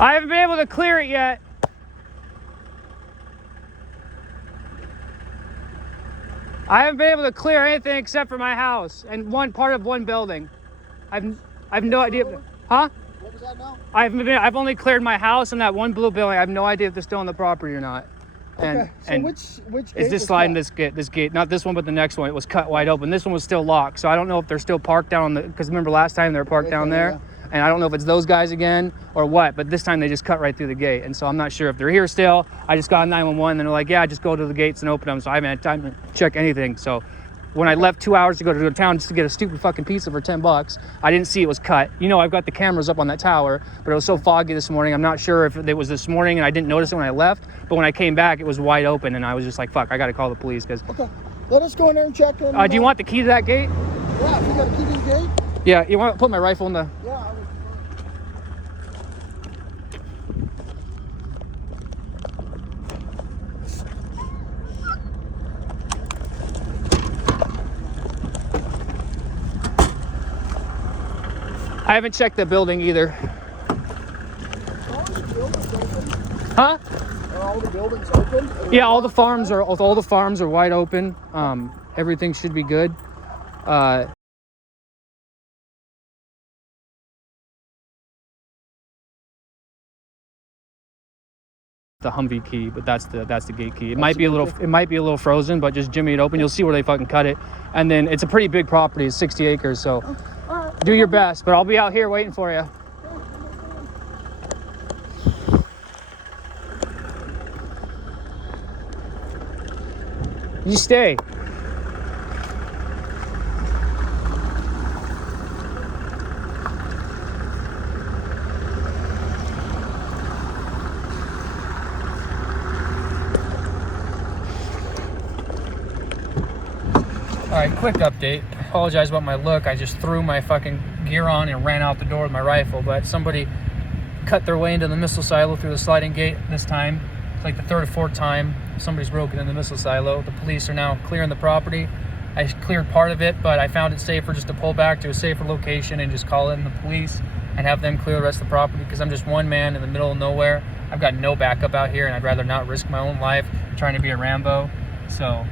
I haven't been able to clear it yet. I haven't been able to clear anything except for my house and one part of one building. I've no idea. Huh? What was that now? I've only cleared my house and that one blue building. I have no idea if they're still on the property or not. And, okay. So and which it's this slide and this gate, not this one, but the next one. It was cut wide open. This one was still locked. So I don't know if they're still parked down on the, because remember last time they were parked down there. Yeah. And I don't know if it's those guys again or what, but this time they just cut right through the gate. And so I'm not sure if they're here still. I just got 911 and they're like, yeah, just go to the gates and open them. So I haven't had time to check anything. So when I left 2 hours to go to town just to get a stupid fucking pizza for $10, I didn't see it was cut. You know, I've got the cameras up on that tower, but it was so foggy this morning. I'm not sure if it was this morning and I didn't notice it when I left, but when I came back, it was wide open and I was just like, fuck, I got to call the police because... Okay, let us go in there and check. And, do you want the key to that gate? Yeah, if you got a key to the gate. Yeah, you want to put my rifle in the... Yeah, I would. I haven't checked the building either. Huh? Are all the buildings open? Yeah, all the farms are wide open. Everything should be good. The Humvee key, but that's the gate key. It might be a little frozen, but just jimmy it open. You'll see where they fucking cut it. And then it's a pretty big property. It's 60 acres, so do your best. But I'll be out here waiting for you. You stay. All right, quick update. Apologize about my look. I just threw my fucking gear on and ran out the door with my rifle, but somebody cut their way into the missile silo through the sliding gate this time. It's like the third or fourth time somebody's broken in the missile silo. The police are now clearing the property. I cleared part of it, but I found it safer just to pull back to a safer location and just call in the police and have them clear the rest of the property because I'm just one man in the middle of nowhere. I've got no backup out here and I'd rather not risk my own life trying to be a Rambo. So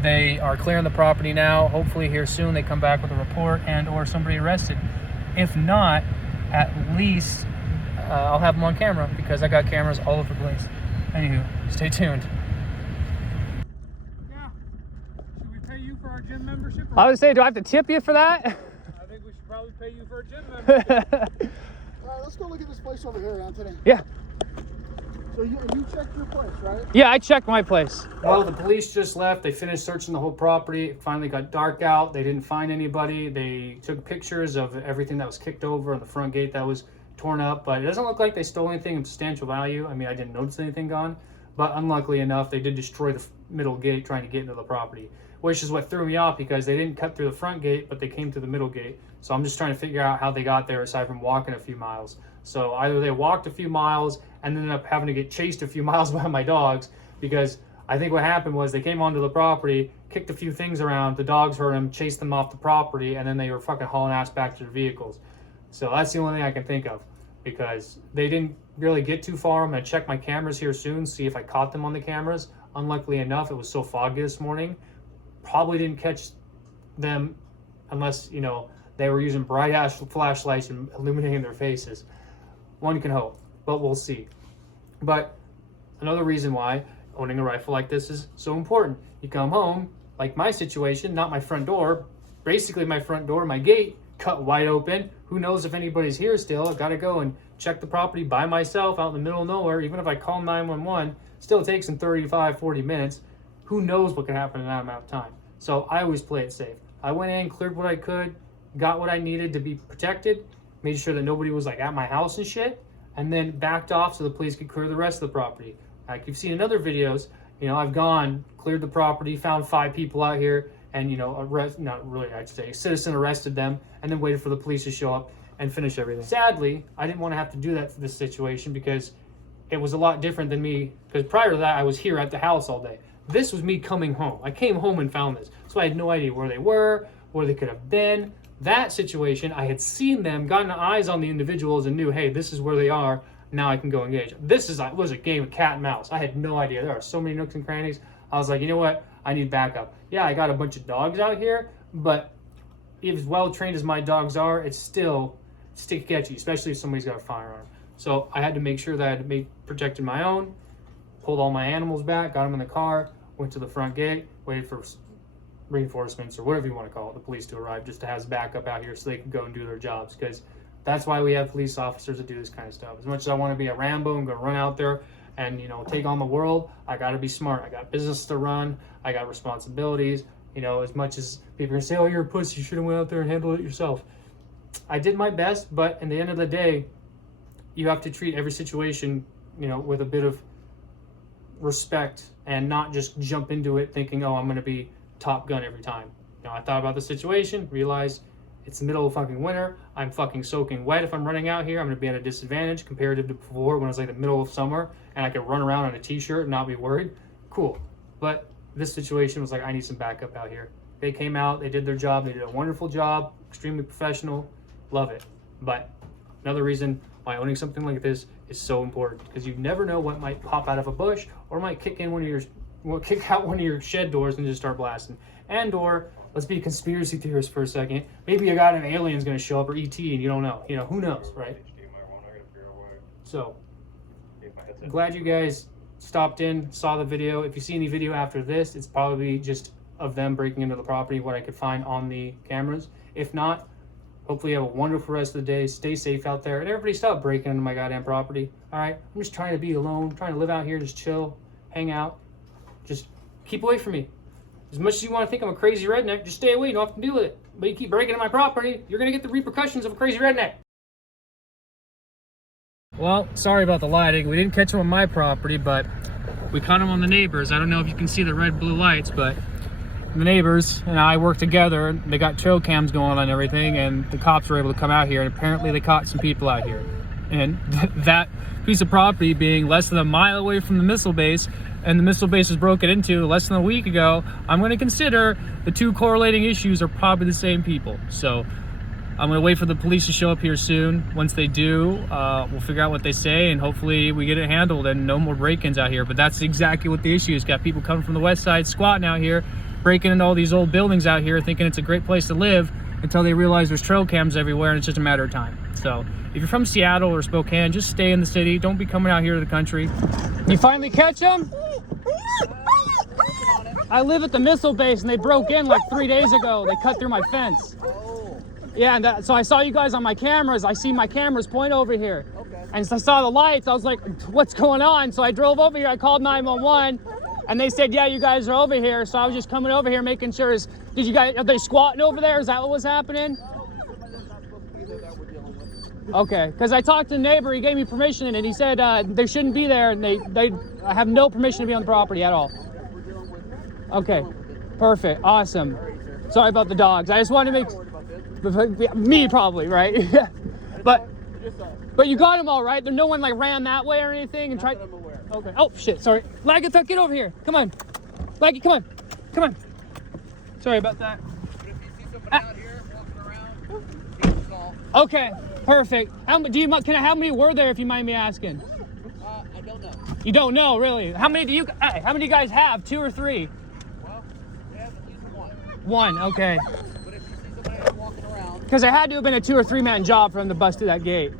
they are clearing the property now. Hopefully here soon they come back with a report and or somebody arrested. If not, at least I'll have them on camera because I got cameras all over the place. Anywho, stay tuned. Yeah. Should we pay you for our gym membership? I would say, do I have to tip you for that? I think we should probably pay you for a gym membership. All right, let's go look at this place over here, Anthony. Yeah. So you checked your place, right? Yeah, I checked my place. Well, the police just left. They finished searching the whole property. It finally got dark out. They didn't find anybody. They took pictures of everything that was kicked over and the front gate that was torn up, but it doesn't look like they stole anything of substantial value. I mean, I didn't notice anything gone, but unluckily enough, they did destroy the middle gate trying to get into the property, which is what threw me off because they didn't cut through the front gate, but they came through the middle gate. So I'm just trying to figure out how they got there aside from walking a few miles. So either they walked a few miles and ended up having to get chased a few miles by my dogs because I think what happened was they came onto the property, kicked a few things around, the dogs heard them, chased them off the property, and then they were fucking hauling ass back to their vehicles. So that's the only thing I can think of because they didn't really get too far. I'm going to check my cameras here soon, see if I caught them on the cameras. Unluckily enough, it was so foggy this morning. Probably didn't catch them unless, you know, they were using bright ass flashlights and illuminating their faces. One can hope, but we'll see. But another reason why owning a rifle like this is so important. You come home, like my situation, not my front door, basically my front door, my gate, cut wide open. Who knows if anybody's here still? I've got to go and check the property by myself out in the middle of nowhere. Even if I call 911, still takes them 35, 40 minutes. Who knows what could happen in that amount of time? So I always play it safe. I went in, cleared what I could, got what I needed to be protected, made sure that nobody was like at my house and shit, and then backed off so the police could clear the rest of the property. Like you've seen in other videos, you know, I've gone, cleared the property, found 5 people out here, and, you know, I'd say a citizen arrested them, and then waited for the police to show up and finish everything. Sadly, I didn't want to have to do that for this situation because it was a lot different than me, because prior to that, I was here at the house all day. This was me coming home. I came home and found this, so I had no idea where they were, where they could have been, That situation, I had seen them, gotten eyes on the individuals, and knew, hey, this is where they are. Now I can go engage. This was a game of cat and mouse. I had no idea. There are so many nooks and crannies. I was like, you know what? I need backup. Yeah, I got a bunch of dogs out here, but as well trained as my dogs are, it's still stick sketchy, especially if somebody's got a firearm. So I had to make sure that I had protected my own, pulled all my animals back, got them in the car, went to the front gate, waited for reinforcements or whatever you want to call it, the police to arrive, just to have backup out here so they can go and do their jobs. Because that's why we have police officers that do this kind of stuff. As much as I want to be a Rambo and go run out there and, you know, take on the world, I got to be smart. I got business to run. I got responsibilities. You know, as much as people are say, oh, you're a pussy, you should have went out there and handled it yourself. I did my best, but in the end of the day, you have to treat every situation, you know, with a bit of respect and not just jump into it thinking, oh, I'm going to be Top Gun every time. You know, I thought about the situation, realized it's the middle of fucking winter. I'm fucking soaking wet. If I'm running out here, I'm going to be at a disadvantage comparative to before when it was like the middle of summer and I could run around in a t-shirt and not be worried. Cool. But this situation was like, I need some backup out here. They came out, they did their job, they did a wonderful job, extremely professional, love it. But another reason why owning something like this is so important, because you never know what might pop out of a bush or might kick out one of your shed doors and just start blasting. And or, let's be conspiracy theorists for a second, maybe you got an alien's gonna show up or ET and you don't know. You know, who knows, right? So, I'm glad you guys stopped in, saw the video. If you see any video after this, it's probably just of them breaking into the property, what I could find on the cameras. If not, hopefully you have a wonderful rest of the day. Stay safe out there. And everybody stop breaking into my goddamn property. All right? I'm just trying to be alone, trying to live out here, just chill, hang out. Just keep away from me. As much as you want to think I'm a crazy redneck, just stay away. You don't have to deal with it. But you keep breaking into my property, you're going to get the repercussions of a crazy redneck. Well, sorry about the lighting. We didn't catch him on my property, but we caught him on the neighbors. I don't know if you can see the red blue lights, but the neighbors and I worked together. They got trail cams going on and everything, and the cops were able to come out here, and apparently they caught some people out here. And that piece of property being less than a mile away from the missile base, and the missile base was broken into less than a week ago, I'm going to consider the two correlating issues are probably the same people. So I'm going to wait for the police to show up here soon. Once they do, we'll figure out what they say, and hopefully we get it handled and no more break-ins out here. But that's exactly what the issue is. Got people coming from the west side squatting out here, breaking into all these old buildings out here, thinking it's a great place to live, until they realize there's trail cams everywhere and it's just a matter of time. So if you're from Seattle or Spokane, just stay in the city. Don't be coming out here to the country. You finally catch them? I live at the missile base and they broke in like 3 days ago. They cut through my fence. Yeah, and so I saw you guys on my cameras. I see my cameras point over here. Okay. And so I saw the lights. I was like, what's going on? So I drove over here. I called 911. And they said, yeah, you guys are over here. So I was just coming over here making sure. Are they squatting over there? Is that what was happening? Okay, because I talked to the neighbor. He gave me permission, and he said they shouldn't be there, and they have no permission to be on the property at all. Okay, perfect, awesome. Sorry about the dogs. I just wanted to make me probably right. but you got them all right. There no one like ran that way or anything and tried. Okay. Oh shit. Sorry. Lagatha, get over here. Come on. Laggy, come on. Come on. Sorry about that. But if you see somebody out here walking around, give us a call. Okay. Perfect. How many were there, if you mind me asking? I don't know. You don't know, really? How many do you guys have? 2 or 3? Well, we have at least one. One. Okay. But if you see somebody out walking around, Because it had to have been a 2 or 3 man job for them to bust through that gate.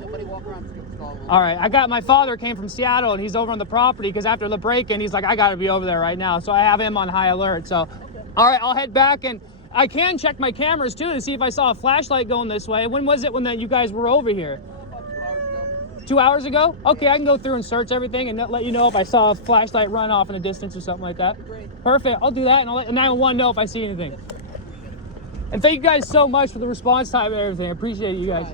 somebody walk around, just give us a call. All right, my father came from Seattle, and he's over on the property because after the break-in, he's like, I got to be over there right now. So I have him on high alert. So, all right, I'll head back, and I can check my cameras too to see if I saw a flashlight going this way. When was it when you guys were over here? About 2 hours ago. 2 hours ago? Okay, I can go through and search everything and let you know if I saw a flashlight run off in the distance or something like that. Great. Perfect, I'll do that, and I'll let 911 know if I see anything. And thank you guys so much for the response time and everything. I appreciate you guys.